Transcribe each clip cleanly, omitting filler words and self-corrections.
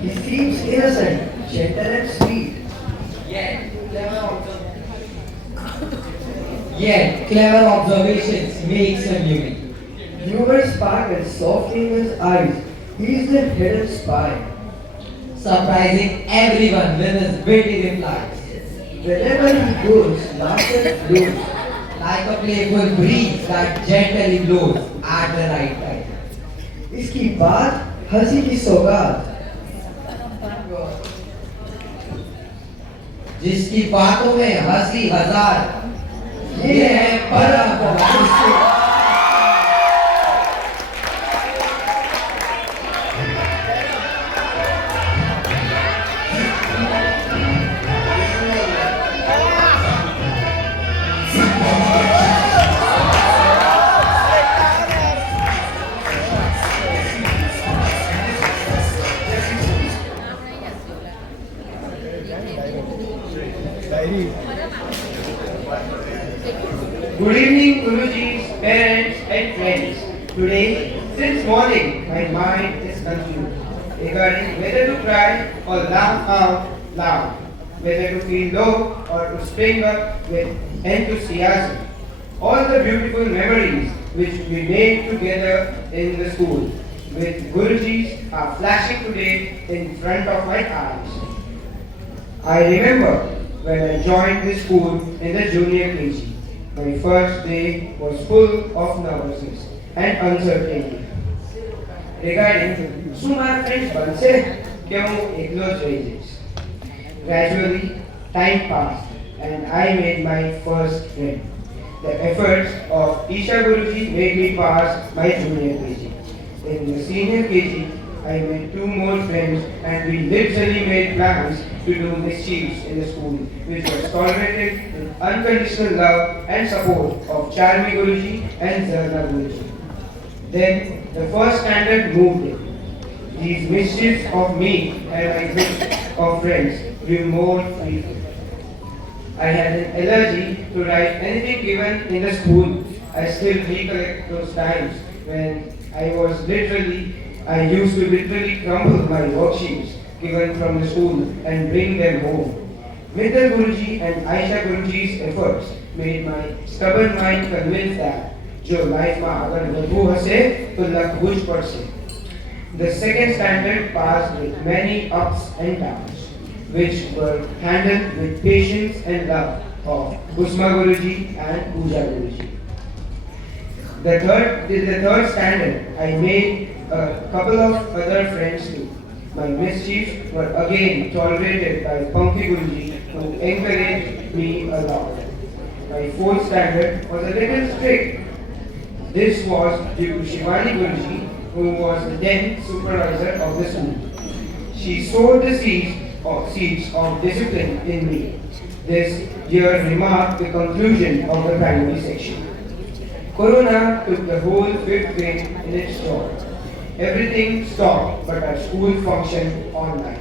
He seems innocent, gentle and sweet. Yet, clever, observ- Yet, clever observations makes him unique. Humor sparkles softly in his eyes. He is the hidden spy. Surprising everyone with his witty replies. Wherever he goes, laughter flows. Like a playful breeze that gently blows at the right time. इसकी बात हंसी की सौगात. जिसकी बातों में हंसी हजार, ये है परम रहस्य. Good evening, Gurujis, parents, and friends. Today, since morning, my mind is confused regarding whether to cry or laugh out loud, whether to feel low or to spring up with enthusiasm. All the beautiful memories which we made together in the school with Gurujis are flashing today in front of my eyes. I remember when I joined this school in the junior KG. My first day was full of nervousness and uncertainty. Regarding શું મારા friends બનશે કે હું એકલો જ રહી જઈશ. Gradually, time passed and I made my first friend. The efforts of Isha Guruji made me pass my junior KG. In the senior KG, I made two more friends and we literally made plans to do mischiefs in the school, which was tolerated with unconditional love and support of Charmi Guruji and Zarna Guruji. Then the first standard moved in. These mischiefs of me and my group of friends grew more frequent. I had an allergy to write anything given in the school. I still recollect those times when I used to literally crumble my worksheets given from the school and bring them home. Mittal Guruji and Aisha Guruji's efforts made my stubborn mind convinced that जो life में अगर बढ़ू हसे तो लखबुझ पड़से. The second standard passed with many ups and downs, which were handled with patience and love of Usma Guruji and Pooja Guruji. The third standard, I made a couple of other friends too. My mischiefs were again tolerated by Pankhi Guruji, who encouraged me a lot. My fourth standard was a little strict. This was due to Shivani Guruji, who was the then supervisor of the school. She sowed the seeds of discipline in me. This year remarked the conclusion of the primary section. Corona took the whole fifth grade in its store. Everything stopped but our school functioned online.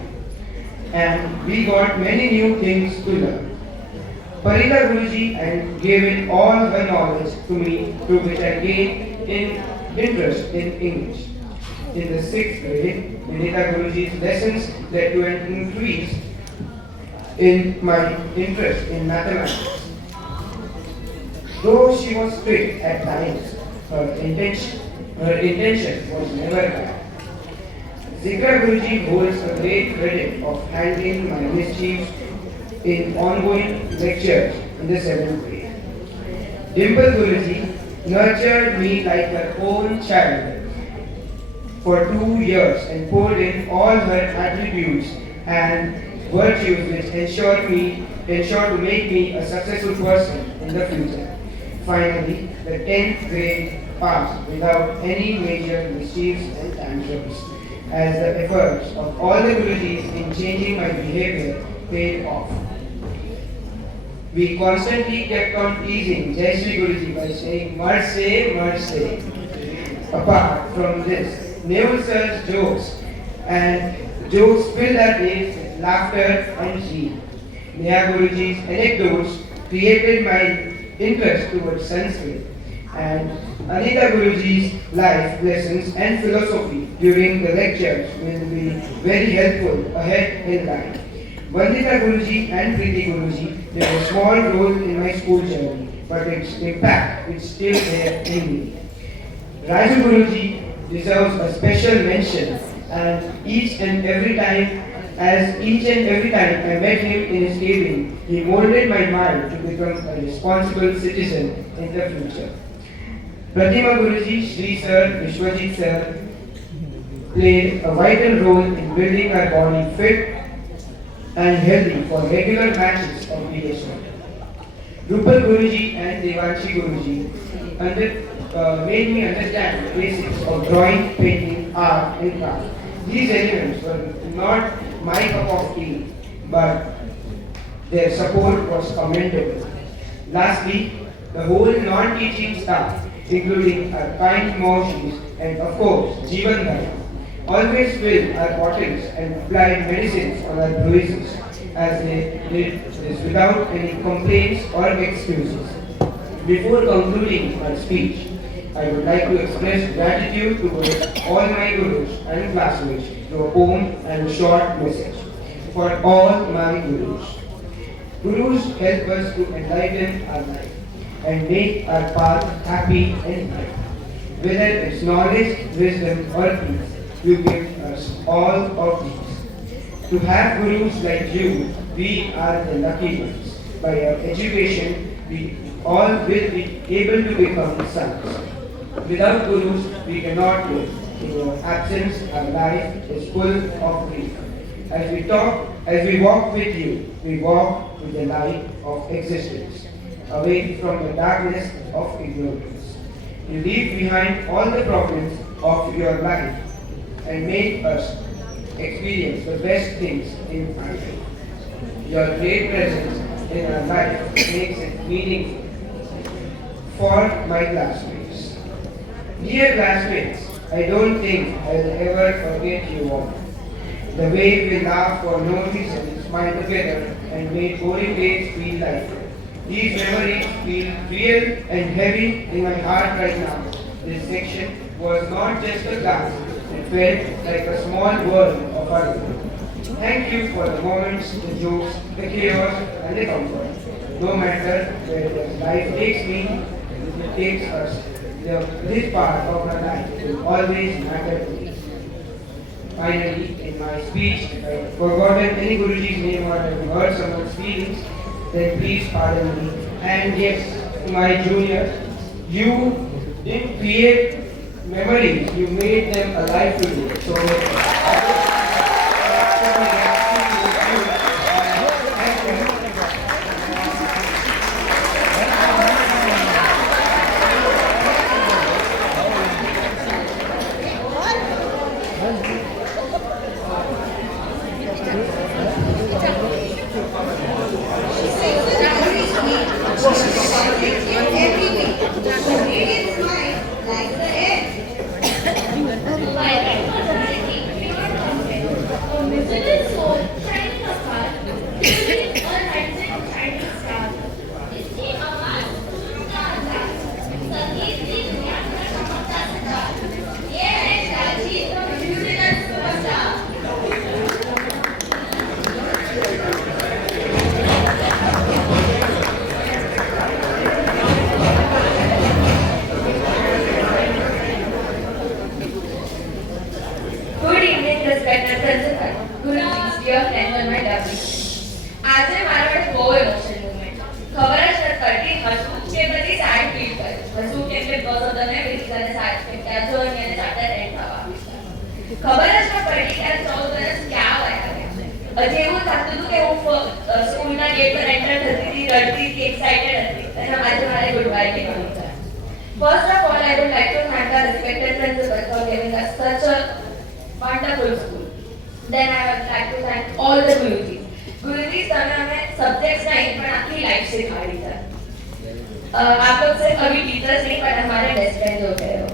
And we got many new things to learn. Parita Guruji and gave in all her knowledge to me, through which I gained interest in English. In the sixth grade, Vinita Guruji's lessons led to an increase in my interest in mathematics. Though she was strict at times, her intention was never bad. Zikra Guruji holds a great credit of handling my mischiefs in ongoing lectures in the 7th grade. Dimple Guruji nurtured me like her own child for 2 years and poured in all her attributes and virtues which ensure to make me a successful person in the future. Finally, the 10th grade passed without any major mischiefs and tantrums, as the efforts of all the Gurujis in changing my behavior paid off. We constantly kept on teasing Jai Shri Guruji by saying Marse, Marse. Apart from this, Nehru sir's jokes filled our days with laughter and zeal. Neha Guruji's anecdotes created my interest towards Sanskrit, and Anita Guruji's life lessons and philosophy during the lectures will be very helpful ahead in life. Vandita Guruji and Preeti Guruji played a small role in my school journey, but its impact is still there in me. Raju Guruji deserves a special mention, and each and every time I met him in his cabin, he molded my mind to become a responsible citizen in the future. Pratima Guruji, Sri Sir, Vishwajit Sir played a vital role in building our body fit and healthy for regular matches of BSO. Rupal Guruji and Devanshi Guruji made me understand the basics of drawing, painting, art and craft. These elements were not my cup of tea, but their support was commendable. Lastly, the whole non-teaching staff, including our kind Maushis and of course Jeevan Bhai, always filled our bottles and applied medicines on our bruises, as they did this without any complaints or excuses. Before concluding my speech, I would like to express gratitude towards all my gurus and classmates through a poem and a short message. For all my gurus. Gurus help us to enlighten our life and make our path happy and bright. Whether it's knowledge, wisdom or peace, you give us all of these. To have gurus like you, we are the lucky ones. By our education, we all will be able to become sons. Without gurus, we cannot live. In your absence, our life is full of grief. As we walk with you, we walk with the light of existence, away from the darkness of ignorance. You leave behind all the problems of your life and make us experience the best things in our life. Your great presence in our life makes it meaningful. For my classmates. Dear classmates, I don't think I'll ever forget you all. The way we laugh for no reason, smile together, and made boring days feel lighter. These memories feel real and heavy in my heart right now. This section was not just a class, it felt like a small world of our own. Thank you for the moments, the jokes, the chaos, and the comfort. No matter where life takes us, this part of our life will always matter to me. Finally, in my speech, if I have forgotten any Guruji's name or I have hurt someone's feelings, then please pardon me. And yes, to my juniors, you didn't create memories, you made them alive to you. So, Good evening, respected principal, Guruji's dear friends and my lovely friends. આજે મારો એક બહુ emotional moment ખબર જ નથી પડતી હસવું કે બધી સાઈડ ફીલ કરે હસવું કેમ કે બસ તમે વિચારે સાઈડ ફીલ કે જો એને ચાટર રેડ થવા ખબર જ ન પડી કે આ 14 વર્ષ ક્યાં વયા ગયા હજી એવું થતું હતું કે હું સ્કૂલના ગેટ પર એન્ટર થતી હતી રડતી હતી એક્સાઇટેડ હતી અને આજે મારે ગુડ બાય કહેવાનું છે. First of all, I would like to thank our respected principal for giving us such a wonderful school. Then I would like to thank all the Gurujis. Gurujis તમે હमें subjects नहीं पर आपकी life सिखाई है. आप लोग सिर्फ अभी टीचर्स नहीं पर हमारे बेस्ट फ्रेंड होते हो.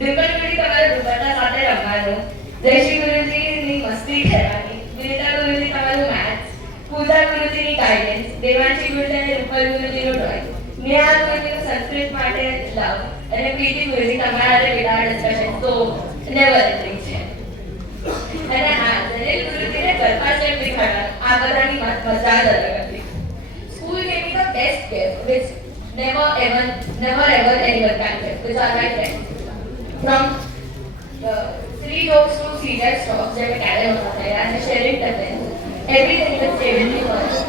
डिम्पल गुरुजी તમારે દુપટ્ટા સાથે રમવાનું, જયશ્રી ગુરુજીની મસ્તી કરવાની, વિનિતા ગુરુજી તમારું મેથ્સ, પૂજા ગુરુજીની ગાઈડન્સ, દેવાંશી ગુરુજી અને રૂપલ ગુરુજીનું ડ્રોઈંગ, નેહા ગોહિલનું સંસ્કૃત માટે લવ અને પ્રીતિ મ્યુઝિક અમારા હારે વિદાર ડિસ્કશન તો નેવર એન્ડિંગ છે. અને હા દરેક ગુરુજીને ગરપાચન શીખવાડવા આ બધાની મજા જ અલગ હતી. School gave me the best gift which never ever anyone can give, which are my friends. From three jokes to serious talks जब मैं कैरे होता था यार मैं sharing करते हैं everything was stay with me forever.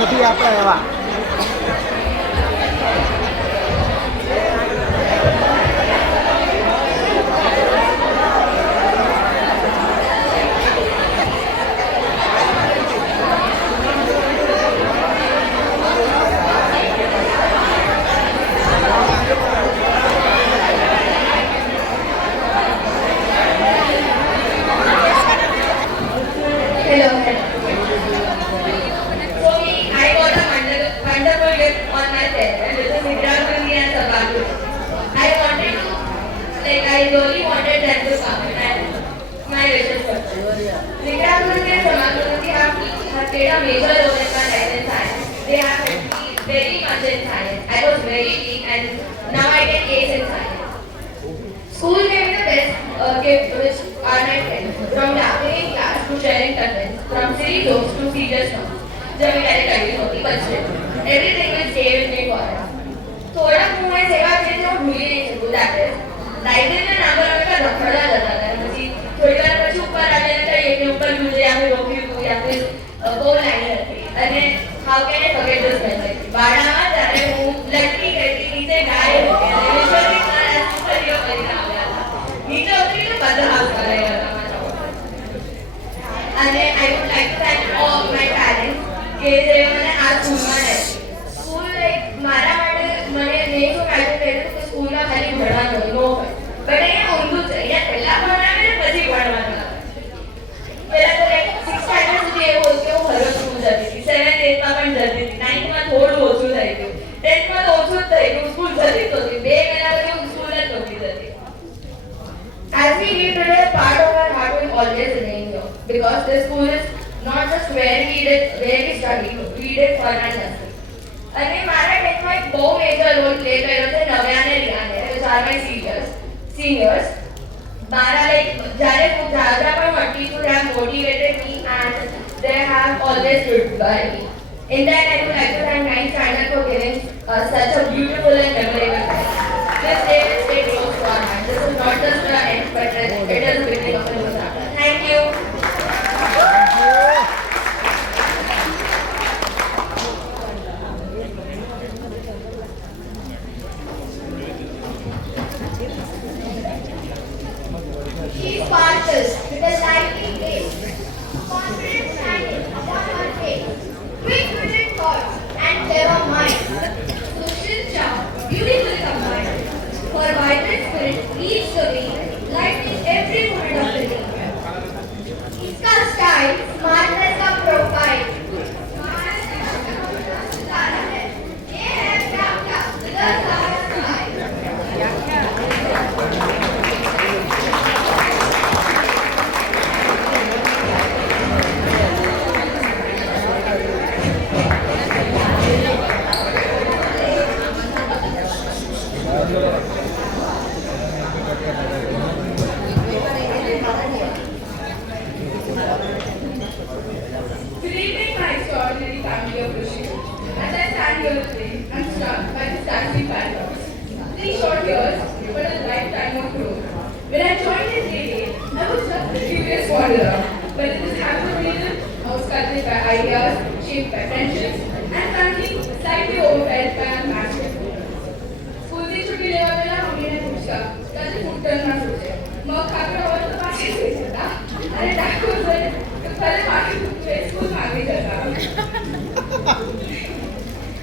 નથી આપણે એવા I really wanted them to come and my wishes were true. Vikramanti and Samakriti have played a major role in my life in science. They have helped me very much in science. I was very weak and now I get A's in science. School gave me the best gift which are my friends. From laughing in class to sharing contents, from silly jokes to serious talks. जब मैं कैसे करती होती बच्चे everything will stay with me forever. थोड़ा मुंह सेवा थे जो भूल नहीं सकूं that is लाइब्रेरी में नाम का रखड़ा जाता था मुझे थोड़ी बार પછી ઉપર આવીને કઈ એક ઉપર જોઈએ या फिर રોક્યું या फिर બહુ લાઈન હતી અને how can I forget this memory બાળામાં જ્યારે હું લટકી ગઈ હતી નીચે ગાયબ हो गया ઈશ્વરની મારા સુપરિયો કરીને આવ્યા હતા નીચે ઉતરી તો બધા હાથ કરાઈ ગયા અને I would like to thank all my parents કે જે મને આ સ્કૂલમાં રાખી સ્કૂલ લાઈક મારા માટે મને મેં શું કાઢ્યું કર્યું કે સ્કૂલમાં ખાલી ભણવાનું નો હોય બટ અહીંયા ઊંધું છે અહીંયા પહેલા ભણાવે ને પછી ભણવાનું આવે પહેલા તો લાઈક 6 સ્ટાન્ડર્ડ સુધી એવું હતું કે હું હરરોજ સ્કૂલ જતી હતી 7th 8th માં પણ જતી હતી 9th માં થોડું ઓછું થઈ ગયું 10th માં તો ઓછું જ થઈ ગયું સ્કૂલ જતી જ નહોતી 2 મહિના પછી હું સ્કૂલ જ નહોતી જતી As we live today, part of our heart will always remain here because this school is not just where we study, we did fun and learning. અને મારા ટેકમાં એક બહુ મેજર રોલ પ્લે કર્યો છે નવ્યા અને રિયાને which are my seniors મારા like જ્યારે હું જાગરા પણ મળતી છું they have motivated me and they have always stood by me. In that I would like to thank 9th standard for giving us such a beautiful and memorable time. This day will stay close to our heart. This is not just the end but it is the beginning of a new chapter. Thank you. She sparkles with a lightning gaze, confident shining upon her face, quick-witted thoughts and clever mind. Social charm, beautifully combined. Good evening, my extraordinary family of Rishi. As I stand here today, I'm struck by the staggering paradox. 3 short years, but a lifetime of growth. When I joined in grade 8, I was just a curious wanderer. But in this habit I was sculpted by ideas, shaped by friendships, and frankly, slightly overwhelmed by unmatched effort. School की छुट्टी लेवा वेला mummy ने पूछा कल food करना सोचे मग खाकर और तो पास से था अरे डाकू से तो पहले बाकी पूछे स्कूल मांगे जाता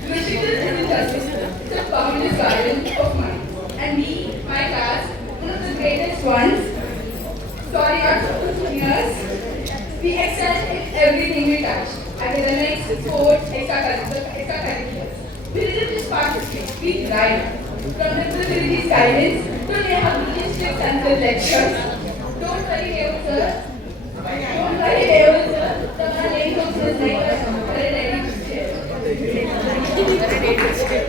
Michigan is injustice. It's a boundless garden of minds. And we, my class, one of the greatest ones, sorry, not so juniors, we excel in everything we touch. Academics, sports, extracurriculars. We didn't just participate, we thrive. From the facilities guidance to rehabilitation and lectures. Don't worry, Dev sir. Don't worry, Dev sir. तुम्हारा name तो खुद नहीं कर सकते. Ready to stay.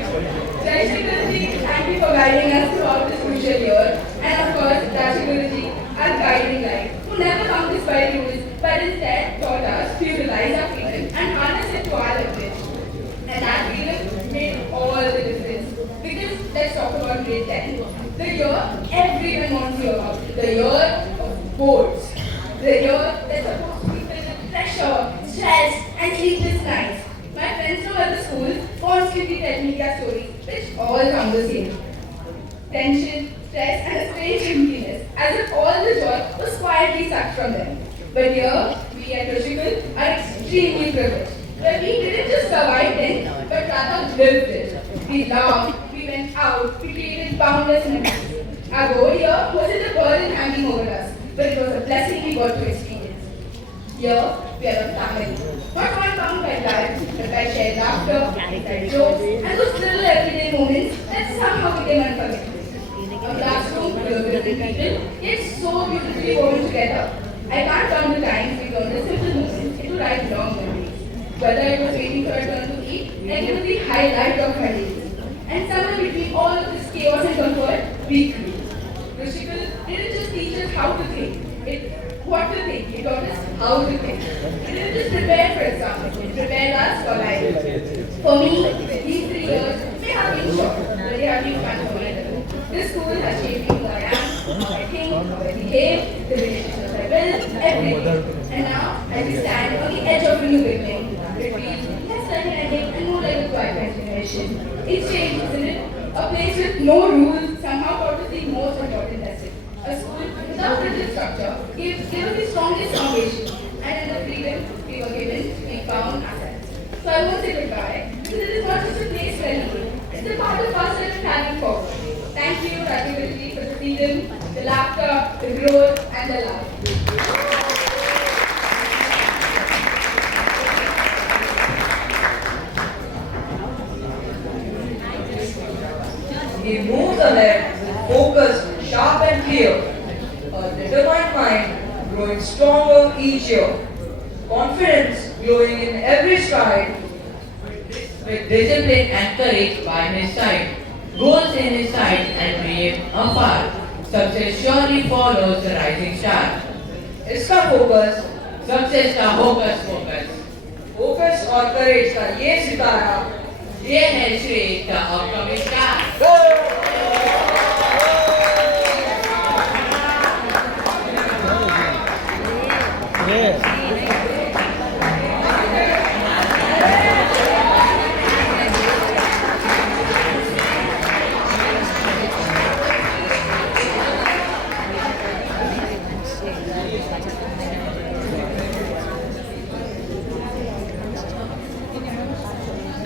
Rashmi Guruji, thank you for guiding us throughout this crucial year. And of course, Rashmi Guruji, our guiding light, who never found this by rules, but instead taught us to utilize our freedom and harness it to our advantage. And that freedom made all the difference. Because let's talk about grade 10. The year everyone wants to hear about. The year of boards. The year that's supposed to be filled with pressure, stress, and sleepless nights. My friends from other schools constantly tell me their stories, which all come the same. Tension, stress, and a strange emptiness, as if all the joy was quietly sucked from them. But here, we at Rishikul are extremely privileged. That we didn't just survive it, but rather lived it. We laughed, we went out, we created boundless memories. Our goal here wasn't a burden hanging over us, but it was a blessing we got to experience. Here, we are a family. Not one bound by life, but by shared laughter, inside jokes, and those little everyday moments that somehow became unforgettable. A classroom full of different people, yet so beautifully woven together. I can't count the times we turned a simple moment into lifelong memories. Whether it was waiting for a turn to eat, like it was the highlight of my days. And somewhere between all of this chaos and comfort, we grew. Rishikul didn't just teach us how to think, what to think, it taught us how to think. It didn't just prepare for exams, it prepared us for life. For me, these 3 years may have been short, but they have been transformative. This school has shaped me who I am, how I think, how I behave, the relationships I build, everything. And now, as we stand on the edge of a new beginning, it feels less like an ending and more like a quiet continuation. It's changed, isn't it? A place with no rules somehow taught us the most important lesson. A school without rigid structure gave us the strongest foundation. And in the freedom we were given, we found ourselves. So I won't say goodbye, because it is not just a place where we live. It's a part of us that is carrying forward. Thank you, Rashmi Guruji, for the freedom, the laughter, the growth, and the love. He moves ahead, focused, sharp and clear. A determined mind, growing stronger each year. Confidence glowing in every stride. With discipline and courage by his side. Goals in his sight and dream afar. Success surely follows the rising star. इसका focus success का hocus focus. Focus और करेज का ये सितारा, ये है श्रेय का upcoming star.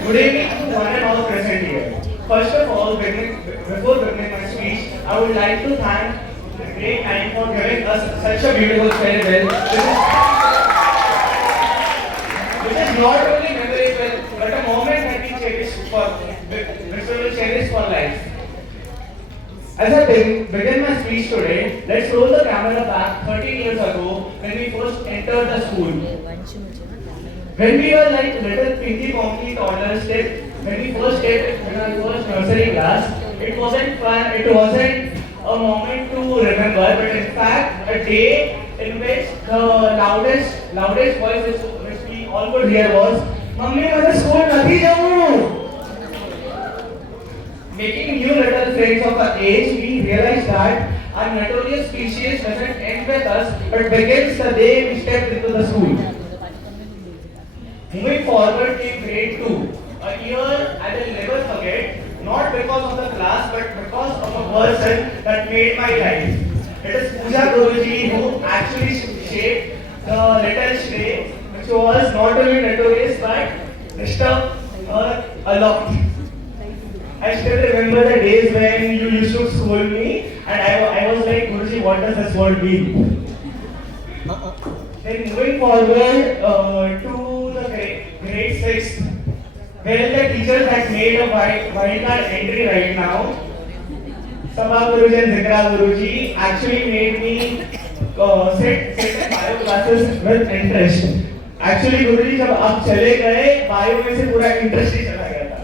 Good evening to one and all present here. First of all, before beginning my speech, I would like to thank the great time for giving us such a beautiful farewell. Which is not only memorable, but a moment that we cherish which we will cherish for life. As I begin my speech today, let's roll the camera back 13 years ago when we first entered the school. When we were like little pinky ponky toddlers, when we first stepped in our first nursery class, it wasn't fun, it wasn't a moment to remember, but in fact, a day in which the loudest voice which we all could hear was, "Mummy, मैं school नहीं जाऊँ." Making new little friends of our age, we realized that our notorious species doesn't end with us, but begins the day we step into the school. Moving forward came grade 2, a year I will never forget, not because of the class, but because of a person that made my life. It is Pooja Guruji who actually shaped the little Shrey, which was not only notorious but disturbed her a lot. I still remember the days when you used to scold me, and I was like, Guruji, what does this word mean? Then moving forward to the grade 6, well, the teachers that made a wild card entry right now, Sabha Guruji and Zikra Guruji, actually made me sit in bio classes with interest. Actually, Guruji, जब आप चले गए, bio में से पूरा interest ही चला गया था.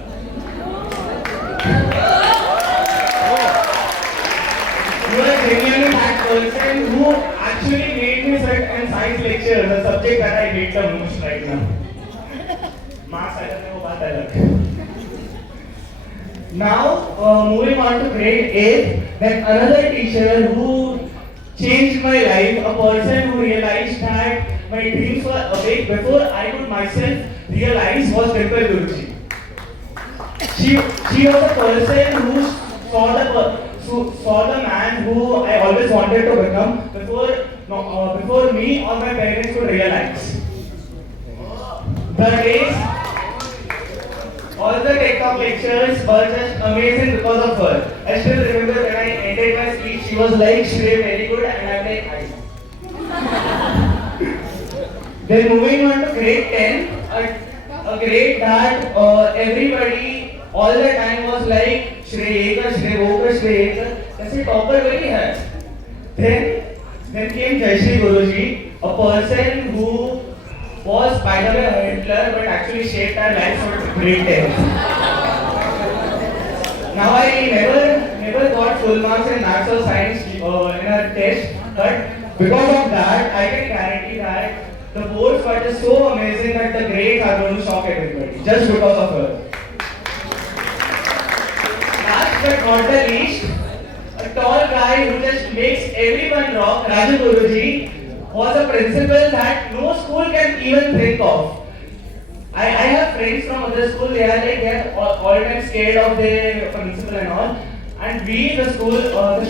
You are genuinely that person who actually made me sit in science lecture, the subject that I hate the most right now. Marks अलग है, वो बात अलग. Now, moving on to grade 8, then another teacher who changed my life, a person who realized that my dreams were awake before I could myself realize, was Dimple Guruji. She was a person who saw the man who I always wanted to become before me or my parents could realize. The days, all the TikTok lectures were just amazing because of her. I still remember when I ended my speech, she was like, "Shrey, very good," and I'm like, "Hi." Then moving on to grade 10, a grade that everybody all the time was like, "Shrey ye kar, Shrey wo kar, Shrey ye kar." That's topper वही है. Then came Jayashree Guruji, a person who was by the way a Hitler, but actually shaped our lives for grade 10. Now I never got full marks in maths or science in a test, but because of that, I can guarantee that the boards were just so amazing that the grades are going to shock everybody, just because of her. Last but not the least, a tall guy who just makes everyone rock, Raju Guruji, was a principal that no school can even think of. I have friends from other school, they are all time scared of their principal and all. And we, the students of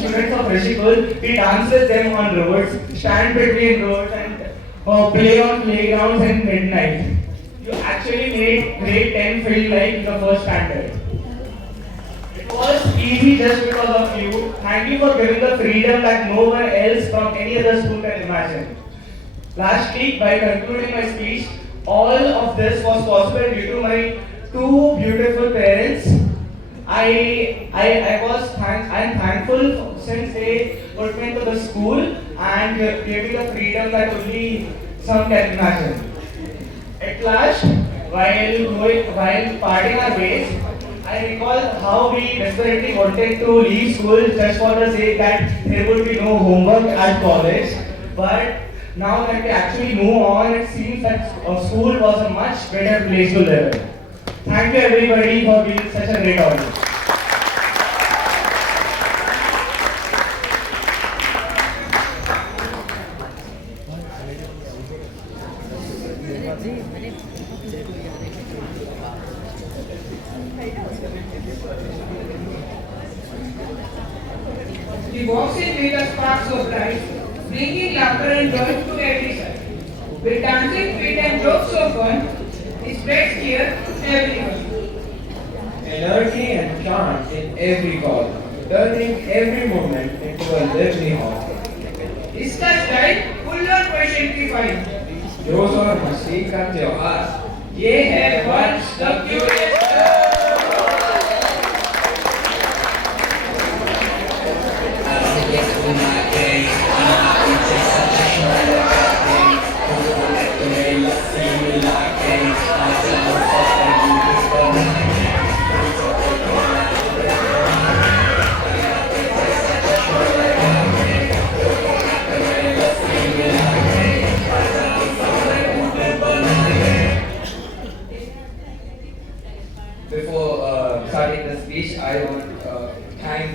Rishikul, we dance with them on roads, stand between roads and play on playgrounds at midnight. You actually made grade 10 feel like the first standard. It was easy just because of you. Thank you for giving the freedom that no one else from any other school can imagine. Lastly, by concluding my speech, all of this was possible due to my two beautiful parents. I'm thankful since they put me into the school and gave me the freedom that only some can imagine. At last, while parting our ways, I recall how we desperately wanted to leave school just for the sake that there would be no homework at college. But now that we actually move on, it seems that school was a much better place to live in. Thank you everybody for being such a great audience. He walks in with a sparks of life, bringing laughter and joy to every side. With dancing feet and jokes of fun, he spreads cheer to everyone. Energy and charm in every call, turning every moment into a lively hall. इसका style full on question जोश और मस्ती का त्योहार, ये है वंश the curious.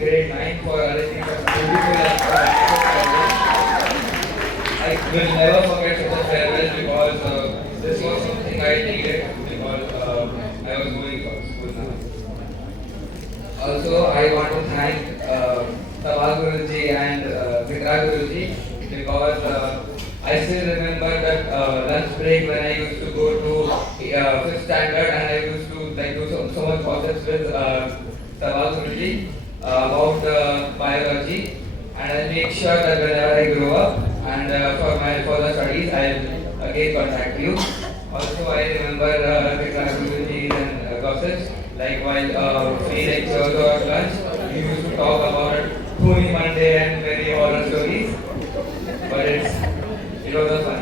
grade 9 for arranging such beautiful and I will never forget such a farewell because this was something I needed because I was going for school now. Also, I want to thank Tawal Guruji and Vikra Guruji because I still remember that lunch break when I used to go to 5th standard and I used to like do so much concepts with Tawal Guruji about biology, and I make sure that whenever I grow up and for my further studies, I will again contact you. Also, I remember Vikra Guruji and gossips, like while free lectures or lunch, we used to talk about Puni Monday and very horror stories, but it was a fun.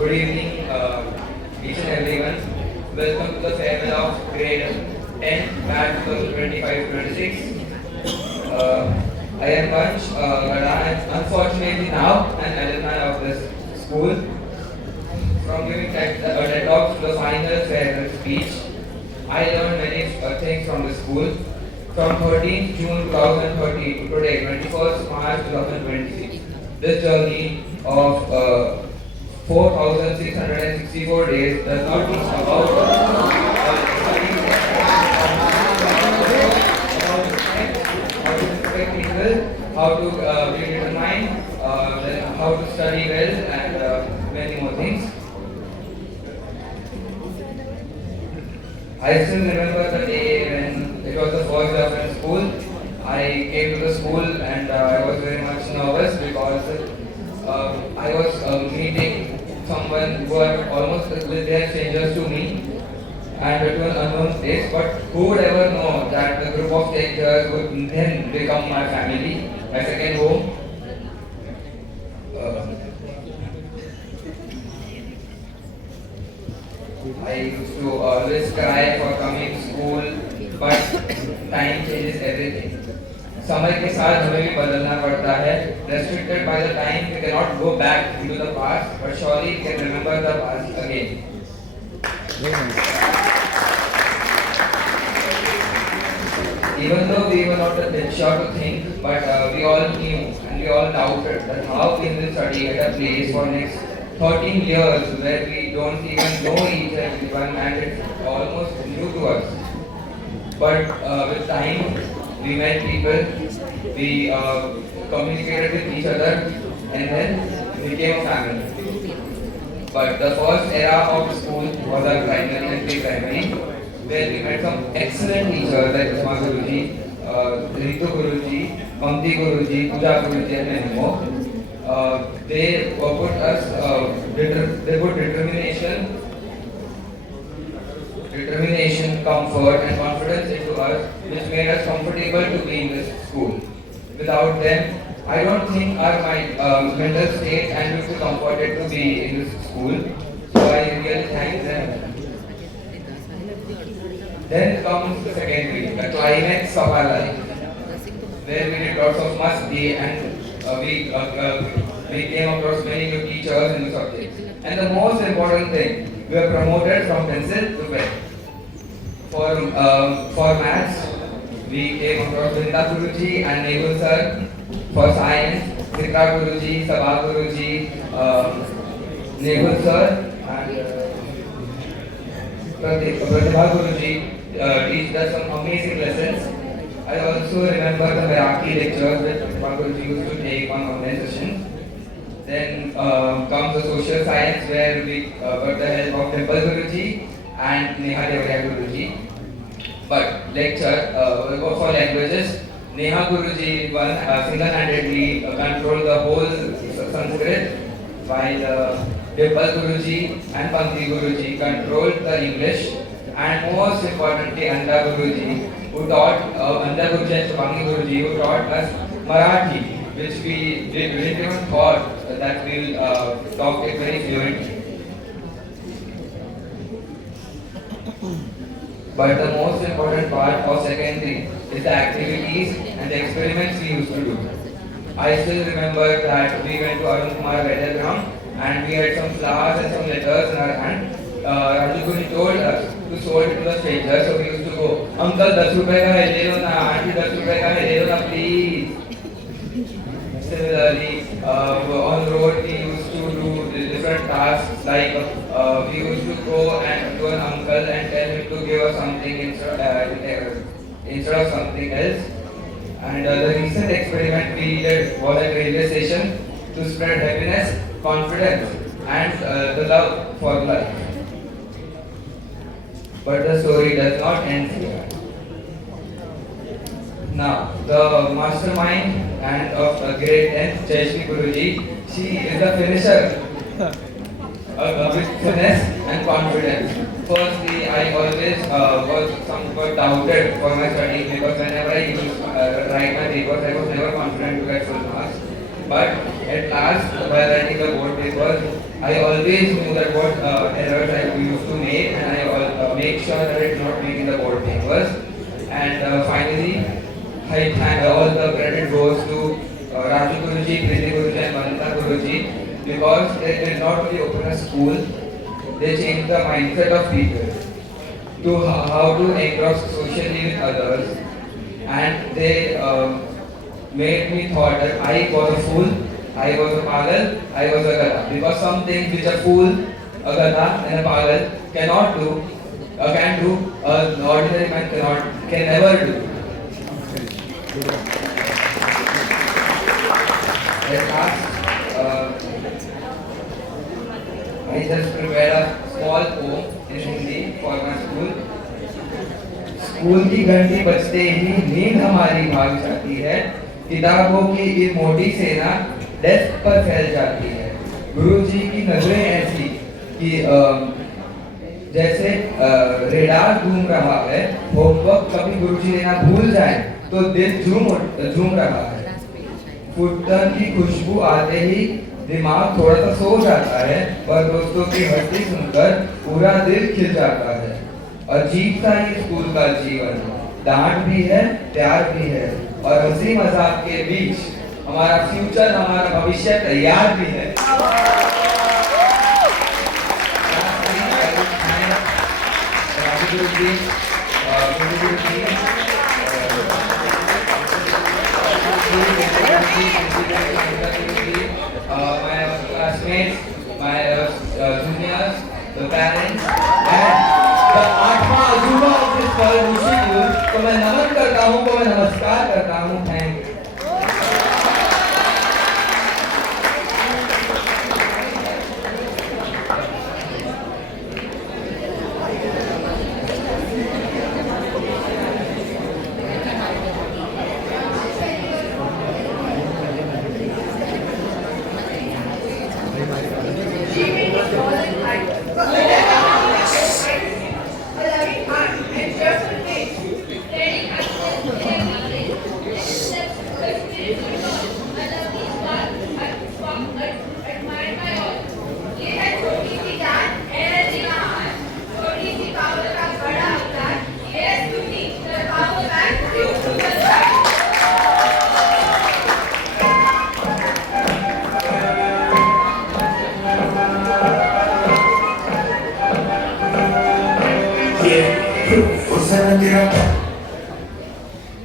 Good evening, each and everyone. Welcome to the farewell of grade 10, batch 2025-26. I am Vansh Gada, and unfortunately now an alumni of this school. From giving TED talks to the final farewell speech, I learned many things from the school. From 13th June 2013 to today, 21st March 2026, this journey of 4,664 days does not teach about how to respect people, how to be determined, then how to study well, and many more things. I still remember the day when it was the first day of my school. I came to the school and I was very much nervous because I was meeting someone who are almost they are strangers to me and to an unknown place, but who would ever know that the group of strangers would then become my family, my second home. I used to always cry for coming to school, but time changes everything. समय के साथ हमें भी बदलना पड़ता है. Restricted by the time, we cannot go back into the past, but surely we can remember the past again. Even though we were not sure to think, but we all knew and we all doubted that how we will study at a place for next 13 years where we don't even know each other and it's almost new to us. But with time, we met people, we communicated with each other, and then became a family. But the first era of school was our primary and pre-primary, where we met some excellent teachers like Usma Guruji, Ritu Guruji, Mamti Guruji, Puja Guruji, and many more. They put us, they put determination, comfort, and confidence into us, which made us comfortable to be in this school. Without them, I don't think my mental state and would be comforted to be in this school. So I really thank them. Then comes the secondary, the climax of our life, where we did lots of must-be and we came across many new teachers in the subjects. And the most important thing, we were promoted from pencil to pen. For maths, we came across Vinda Guruji and Nehul sir. For science, Sikra Guruji, Sabha Guruji, Nehul sir, and Pratibha Guruji teach us some amazing lessons. I also remember the Marathi lectures that Pratibha Guruji used to take on online sessions. Then comes the social science where we got the help of Dimple Guruji and Neha Devaya Guruji. But lecture for languages, Neha Guruji single-handedly controlled the whole Sanskrit, while Dimple Guruji and Panti Guruji controlled the English, and most importantly Anda Guruji, who taught Anda Guruji and Chupangi Guruji, who taught us Marathi, which we didn't even thought that we'll talk it very fluently. But the most important part of secondary is the activities and the experiments we used to do. I still remember that we went to Arun Kumar weather ground and we had some flowers and some letters in our hand. Raju Guru told us to show it to the strangers, so we used to go, Uncle, 10 rupees ka hai, le lo na, Auntie, 10 rupees ka hai, le lo na, please. Similarly, on the road we used to do different tasks like we used to go and to an uncle and tell him to give us something instead of something else. And the recent experiment we did was at railway station to spread happiness, confidence, and the love for life. But the story does not end here. Now, the mastermind and of grade 10, Jayashri Guruji, she is the finisher with finesse and confidence. Firstly, I always was somewhat doubted for my studying because whenever I used to write my papers, I was never confident to get full marks. But at last, while writing the board papers, I always knew that what errors I used to make, and I make sure that it's not making the board papers. And finally, I thank all the credit goes to Raju Guruji, Priti Guruji, and Vanita Guruji because they did not only open a school, they changed the mindset of people to how to interact socially with others, and they made me thought that I was a fool, I was a pagal, I was a gada. Because some things which a fool, a gada, and a pagal cannot do, can do, an ordinary man can never do. At last, I just prepared a small poem in Hindi for my school. School की घंटी बजते ही नींद हमारी भाग जाती है, किताबों की ये मोटी सेना डेस्क पर फैल जाती है। गुरुजी की नजरें ऐसी कि जैसे रेडार घूम रहा है, होमवर्क कभी गुरुजी लेना भूल जाए तो दिल झूम रहा है। फुटकर की खुशबू आते ही दिमाग थोड़ा सा सो जाता है, पर दोस्तों की हंसी सुनकर पूरा दिल खिल जाता है। अजीब सा ये स्कूल का जीवन, डांट भी है, प्यार भी है, और हंसी मजाक के बीच हमारा फ्यूचर, हमारा भविष्य तैयार भी है। My classmates, my juniors, the parents, and the आठवां अजूबा of this college school, तो मैं नमन करता हूँ, तो मैं नमस्कार करता हूँ। Thank you.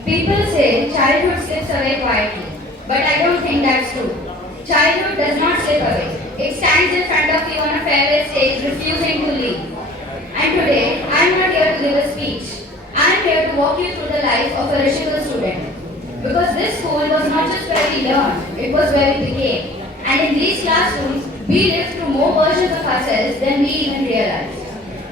People say childhood slips away quietly, but I don't think that's true. Childhood does not slip away. It stands in front of you on a farewell stage, refusing to leave. And today, I am not here to give a speech. I am here to walk you through the life of a Rishikal student. Because this school was not just where we learned, it was where we became. And in these classrooms, we lived through more versions of ourselves than we even realized.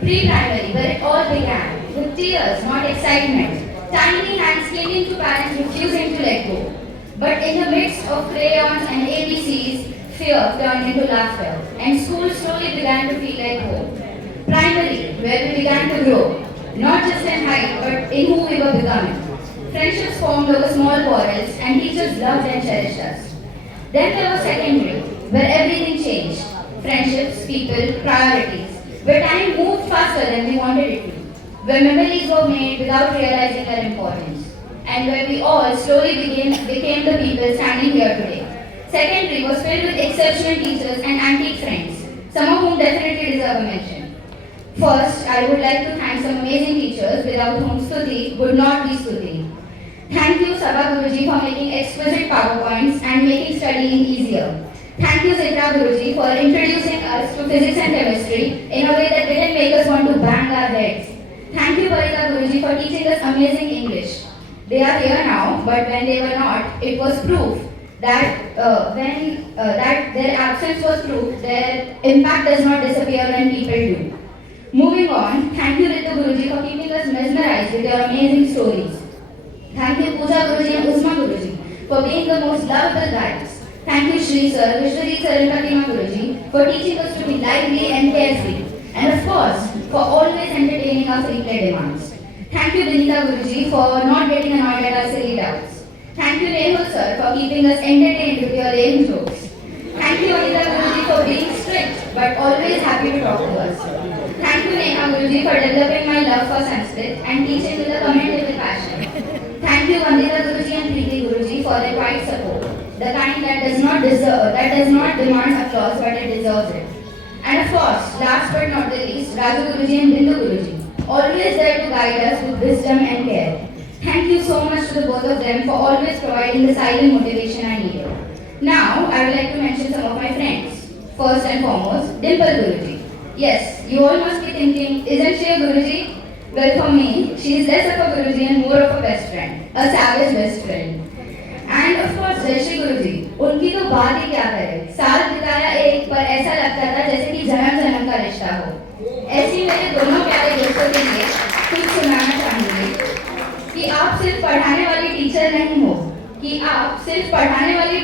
Pre-primary, where it all began, with tears, not excitement, tiny hands clinging to parents refusing to let go. But in the midst of crayons and ABCs, fear turned into laughter, and school slowly began to feel like home. Primary, where we began to grow, not just in height, but in who we were becoming. Friendships formed over small quarrels, and teachers loved and cherished us. Then there was secondary, where everything changed. Friendships, people, priorities, where time moved faster than we wanted it to, where memories were made without realizing their importance. and where we all slowly became the people standing here today. Secondary was filled with exceptional teachers and antique friends, some of whom definitely deserve a mention. First, I would like to thank some amazing teachers without whom Stuti would not be Stuti. Thank you, Sabha Guruji, for making exquisite PowerPoints and making studying easier. Thank you, Zitra Guruji, for introducing us to physics and chemistry in a way that didn't make us want to bang our heads. Thank you, Parita Guruji, for teaching us amazing English. They are here now, but when they were not, it was proof that that their absence was proof their impact does not disappear when people do. Moving on, thank you, Ritu Guruji, for keeping us mesmerized with your amazing stories. Thank you, Pooja Guruji and Usma Guruji, for being the most lovable guides. Thank you, Shri Sir, Vishwajit Sir and Pratima Guruji, for teaching us to be lively and carefree. And of course, for always entertaining our free play demands. Thank you, Vinita Guruji, for not getting annoyed at our silly doubts. Thank you, Nehul Sir, for keeping us entertained with your lame jokes. Thank you, Anita Guruji, for being strict but always happy to talk to us. Thank you, Neha Guruji, for developing my love for Sanskrit and teaching with a commendable passion. Thank you, Vandita Guruji and Preeti Guruji, for their quiet support, the kind that does not demand applause but it deserves it. And of course, last but not the least, Raju Guruji and Bindu Guruji, always there to guide us with wisdom and care. Thank you so much to the both of them for always providing the silent motivation I needed. Now, I would like to mention some of my friends. First and foremost, Dimple Guruji. Yes, you all must be thinking, isn't she a Guruji? Well, for me, she is less of a Guruji and more of a best friend, a savage best friend. And of course, Jayashree Guruji, उनकी तो बात ही क्या करें, साल बिताया एक पर ऐसा लगता था जैसे कि जन्म जन्म का रिश्ता हो। ऐसी मेरे दोनों प्यारे दोस्तों के लिए कुछ सुनाना चाहूँगी कि आप सिर्फ पढ़ाने वाली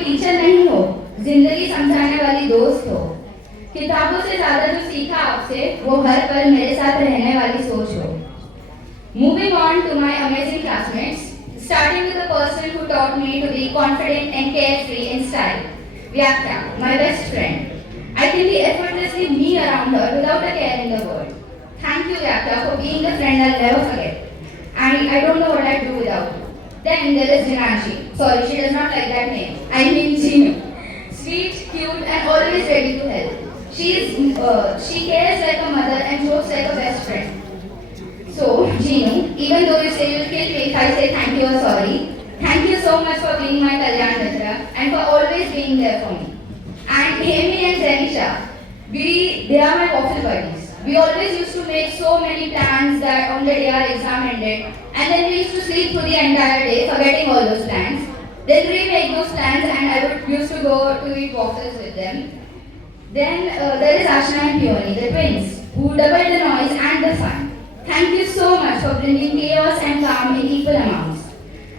टीचर नहीं हो, जिंदगी समझाने वाली दोस्त हो। किताबों से ज्यादा जो सीखा आपसे, वो हर पल मेरे साथ रहने वाली सोच हो। Moving on to my amazing classmates, starting with the person who taught me to be confident and carefree in style, Vyakta, my best friend. I can be effortlessly me around her without a care in the world. Thank you, Vyakta, for being the friend I'll never forget. And I don't know what I'd do without you. Then there is Jinanji. Sorry, she does not like that name. I mean Jinu. Sweet, cute, and always ready to help. She cares like a mother and jokes like a best friend. So, Jinu, even though you say you'll kill me if I say thank you or sorry, thank you so much for being my Kalyan Mitra and for always being there for me. And Hemi and Zenisha, they are my waffle buddies. We always used to make so many plans that on the day our exam ended, and then we used to sleep through the entire day, forgetting all those plans. Then remake those plans, and I used to go to eat waffles with them. Then there is Ashna and Peony, the twins, who double the noise and the fun. Thank you so much for bringing chaos and calm in equal amounts.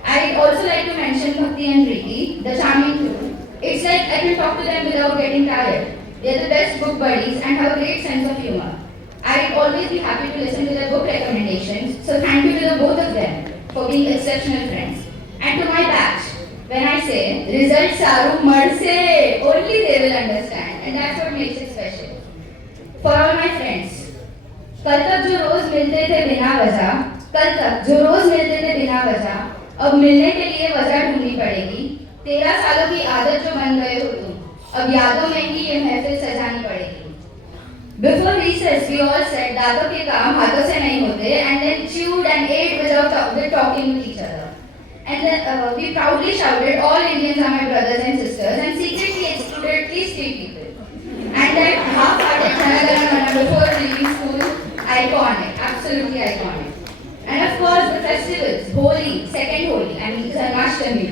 I'd also like to mention Bhakti and Preeti, the charming two. It's like I can talk to them without getting tired. They're the best book buddies and have a great sense of humor. I'd always be happy to listen to their book recommendations, so thank you to the both of them for being exceptional friends. And to my batch, when I say results are marse, only they will understand, and that's what makes it special. For all my friends, कल तक जो रोज मिलते थे बिना वजह, अब मिलने के लिए वजह ढूंढनी पड़ेगी। 13 सालों की आदत जो बन गए हो तुम, अब यादों में ही ये महफिल सजानी पड़ेगी। Before recess, we all said दांतों के काम हाथों से नहीं होते, and then chewed and ate without talking with each other. And then we proudly shouted, all Indians are my brothers and sisters, and secretly excluded at least 3 people. And that half-hearted Jana Gana Mana before leaving school, iconic, absolutely iconic. And of course the festivals, Holi, second Holi, Janmashtami,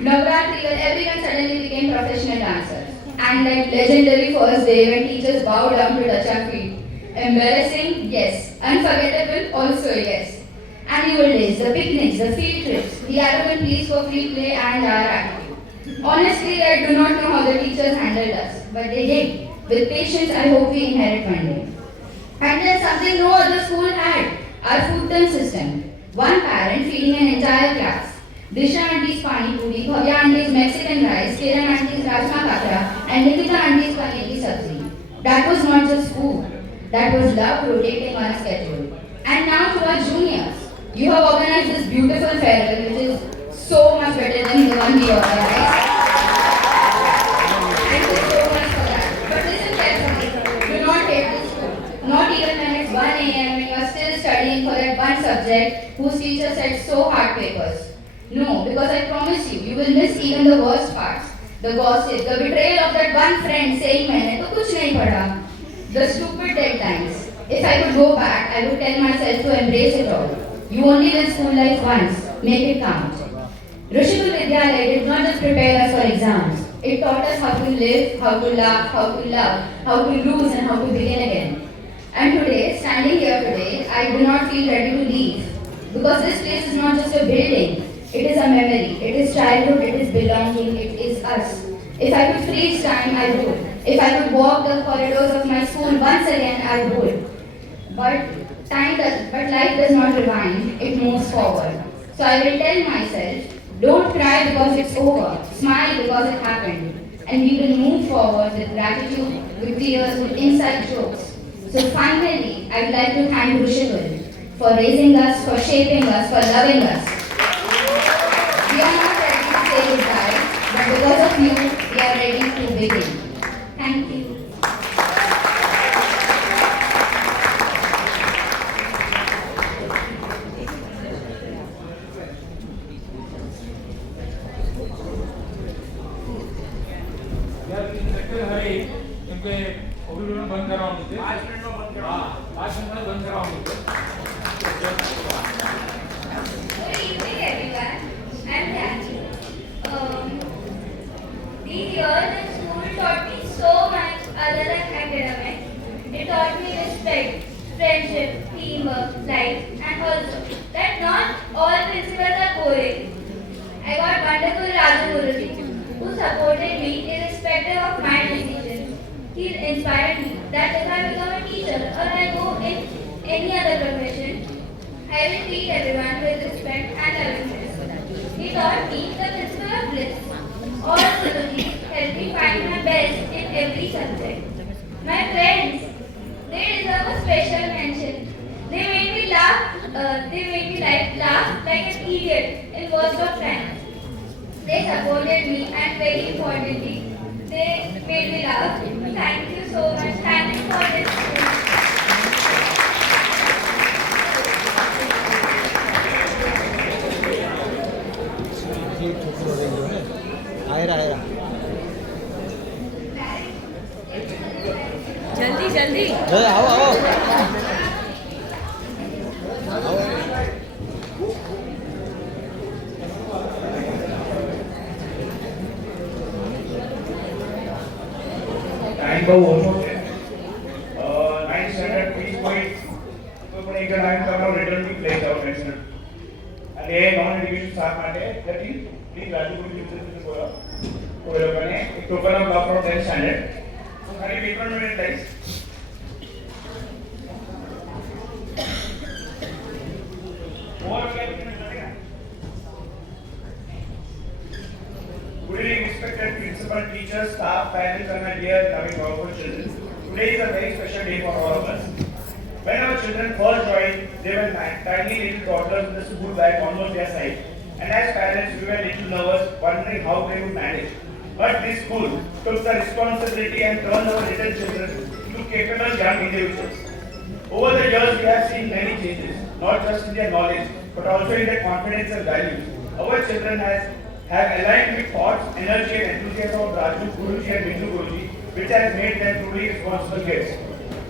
Navratri, when everyone suddenly became professional dancers. And that legendary first day when teachers bowed down to touch our feet. Embarrassing, yes. Unforgettable, also yes. Annual days, the picnics, the field trips, the arrogant pleas for free play and our attitude. Honestly, I do not know how the teachers handled us, but they did. With patience, I hope we inherit one day. And then something no other school had, our food term system. One parent feeding an entire class. Disha auntie's pani puri, Bhavya auntie's Mexican rice, Kiran auntie's rajma kakra, and Nikita auntie's paneer ki sabzi. That was not just food. That was love rotating on a schedule. And now to our juniors. You have organized this beautiful farewell, which is so much better than the one we organized. Thank you so much for that. But listen carefully. Do not hate this school. Not even when it's 1 a.m. when you are still studying for that one subject whose teacher said so hard papers. No, because I promise you, you will miss even the worst parts. The gossip, the betrayal of that one friend saying मैंने तो कुछ नहीं पढ़ा. The stupid deadlines. If I could go back, I would tell myself to embrace it all. You only live school life once. Make it count. Rishikul Vidyalaya did not just prepare us for exams. It taught us how to live, how to laugh, how to love, how to lose and how to begin again. And today, standing here today, I do not feel ready to leave. Because this place is not just a building. It is a memory. It is childhood. It is belonging. It is us. If I could freeze time, I would. If I could walk the corridors of my school once again, I would. But life does not rewind. It moves forward. So I will tell myself, don't cry because it's over. Smile because it happened. And we will move forward with gratitude, with tears, with inside jokes. So finally, I'd like to thank Rushikul for raising us, for shaping us, for loving us. We are not ready to say goodbye, but because of you, we are ready to begin. Thank you. क्योंकि अभिनंदन बंद करा मुझे 5 minute में बंद करा 5 minute में बंद करा मुझे Good evening, everyone. I'm Jackie. These years in school taught me so much other than academics. It taught me respect, friendship, teamwork, life, and also that not all principals are boring. I got wonderful Raju Guruji, who supported me irrespective of my decisions. He inspired me that if I become a teacher or I go in any other profession, I will treat everyone with respect and lovingness. He taught me the principle of bliss. All sympathies helped me find my best in every subject. My friends, they deserve a special mention. They made me laugh like an idiot in worst of times. They supported me and very importantly, they made me laugh. Thank you so much. Thank you for this. Ayra Ayra जल्दी जल्दी आओ आओ time બહુ ઓછો છે 9 standard 30 point તો પણ એક ટાઈમ તમારો રિટર્ન બી પ્લે જાવ નેશનલ અને એ નોન એડ્યુકેશન સ્ટાફ માટે જતી પ્લીઝ રાજુ ગુરુજી વિશે બોલો કોઈ લોકોને એક token of love from 10 standard તો ખાલી 1 મિનિટ લઈશ और क्या लगेगा Good evening, respected principal, teachers, staff, parents, and my dear loving powerful children. Today is a very special day for all of us. When our children first joined, they were tiny little toddlers with a school bag almost their size. And as parents, we were little nervous, wondering how they would manage. But this school took the responsibility and turned our little children into capable young individuals. Over the years, we have seen many changes, not just in their knowledge, but also in their confidence and values. Our children have aligned with thoughts, energy, and enthusiasm of Raju Guruji and Bindu Guruji, which has made them truly responsible kids.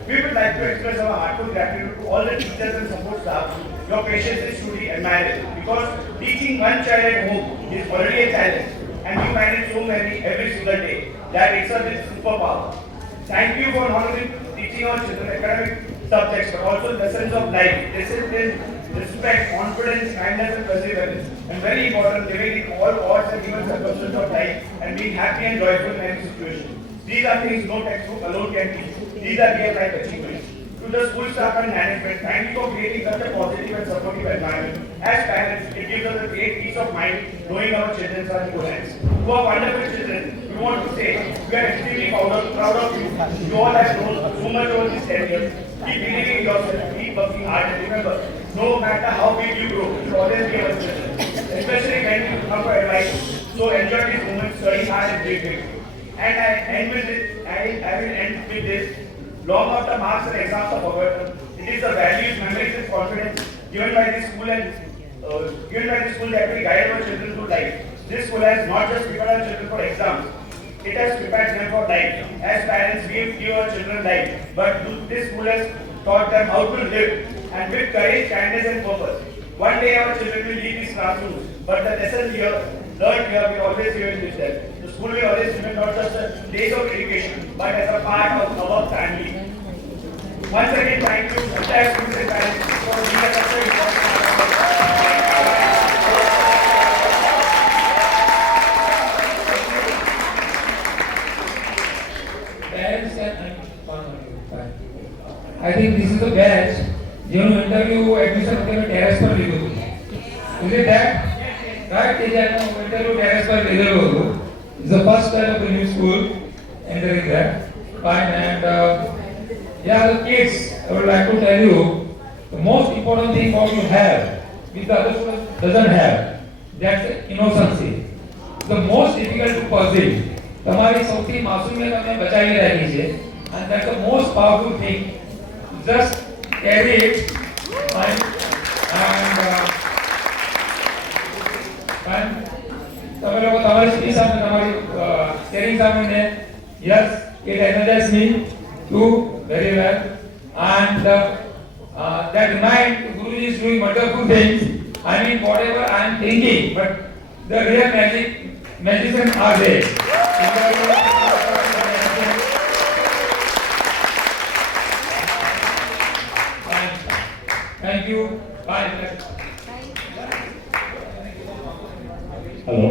We would like to express our heartfelt gratitude to all the teachers and support staff. Your patience is truly admirable because teaching one child at home is already a challenge, and you manage so many every single day. That itself is superpower. Thank you for not only teaching our children academic subjects, but also lessons of life, discipline, respect, confidence, kindness, and perseverance. And very important, living in all odds and even circumstances of life and being happy and joyful in any situation. These are things no textbook alone can teach. These are real life achievements. To the school staff and management, thank you for creating such a positive and supportive environment. As parents, it gives us a great peace of mind knowing our children are in good hands. To our wonderful children, we want to say we are extremely proud of you. You all have grown so much over these 10 years. Keep believing in yourself, keep working hard, and remember, no matter how big you grow, you should always be our children. Especially when you come for advice. So enjoy this moment, study hard and dream big. And I will end with this. Long after marks and exams are forgotten, it is the values, memories, and confidence given by the school that will guide our children through life. This school has not just prepared our children for exams, it has prepared them for life. As parents, we give our children life, but this school has taught them how to live and with courage, kindness, and purpose. One day our children will leave these classrooms, but the lesson learned here will always remain with them. The school will always remain not just a place of education, but as a part of our family. Once again, thank you, entire students and parents, for being a such an important part of our Parents and I think this is the batch જેનું interview admission તમે terrace પર લીધું હતું. Is it that? Right? એ જેનું interview terrace પર લીધેલું હતું. It's the first time of the new school entering there. Fine. And yeah, the kids, I would like to tell you the most important thing what you have which the other students doesn't have. That's innocency. The most difficult to pursue. તમારી સૌથી માસૂમિયત અમે બચાવી રાખી છે and that's the most powerful thing. Just carry it and તમે લોકો તમારી speech સામે તમારી sharing સામે yes it energizes me too very well and that remind Guruji is doing wonderful things. I mean whatever I am thinking but the real magicians are there. Thank you. Bye. Hello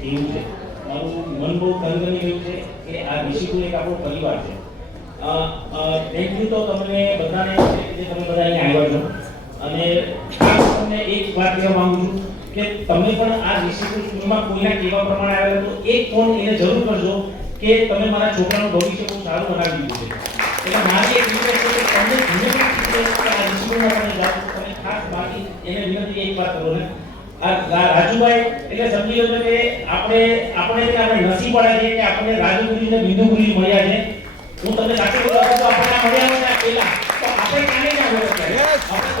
team છે મારું મન બહુ તંગ બની ગયું છે કે આ ઋષિકુલ એક આપણો પરિવાર છે. થેન્ક યુ તો તમને બધાને જે તમે બધા અહીંયા આવ્યા છો અને ખાસ તમને એક વાત કહેવા માંગુ છું કે તમે પણ આ ઋષિકુલ સ્કૂલમાં કોઈના કહેવા પ્રમાણે આવ્યા તો એક ફોન એને જરૂર કરજો કે તમે મારા છોકરાનું ભવિષ્ય બહુ સારું બનાવી દીધું છે. એટલે મારી એક રિક્વેસ્ટ છે કે તમને ધીમે ધીમે આ ઋષિકુલમાં તમે જાઓ તમે ખાસ બાકી એને વિનંતી એક વાત કરો ને આ રાજુભાઈ એટલે સમજી લો કે આપણે નસીબ વાળા છે કે આપણને રાજુ ગુરુજી ને બિંદુ ગુરુજી મળ્યા છે. હું તમને સાચું કહું તો આપણે મળ્યા હતા પહેલા તો આપણે ક્યારે ક્યાં હોય અત્યારે આપણે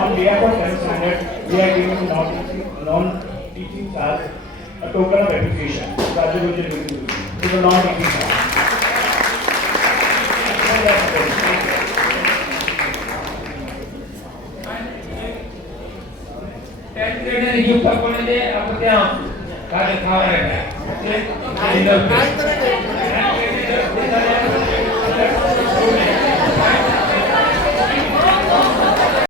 On behalf of 10th standard, we are giving non-teaching staff a token of appreciation. Raju Guruji to the non-teaching staff. Gift આપણને દે આપણે ત્યાં કાલે ખાવા રહ્યા છે.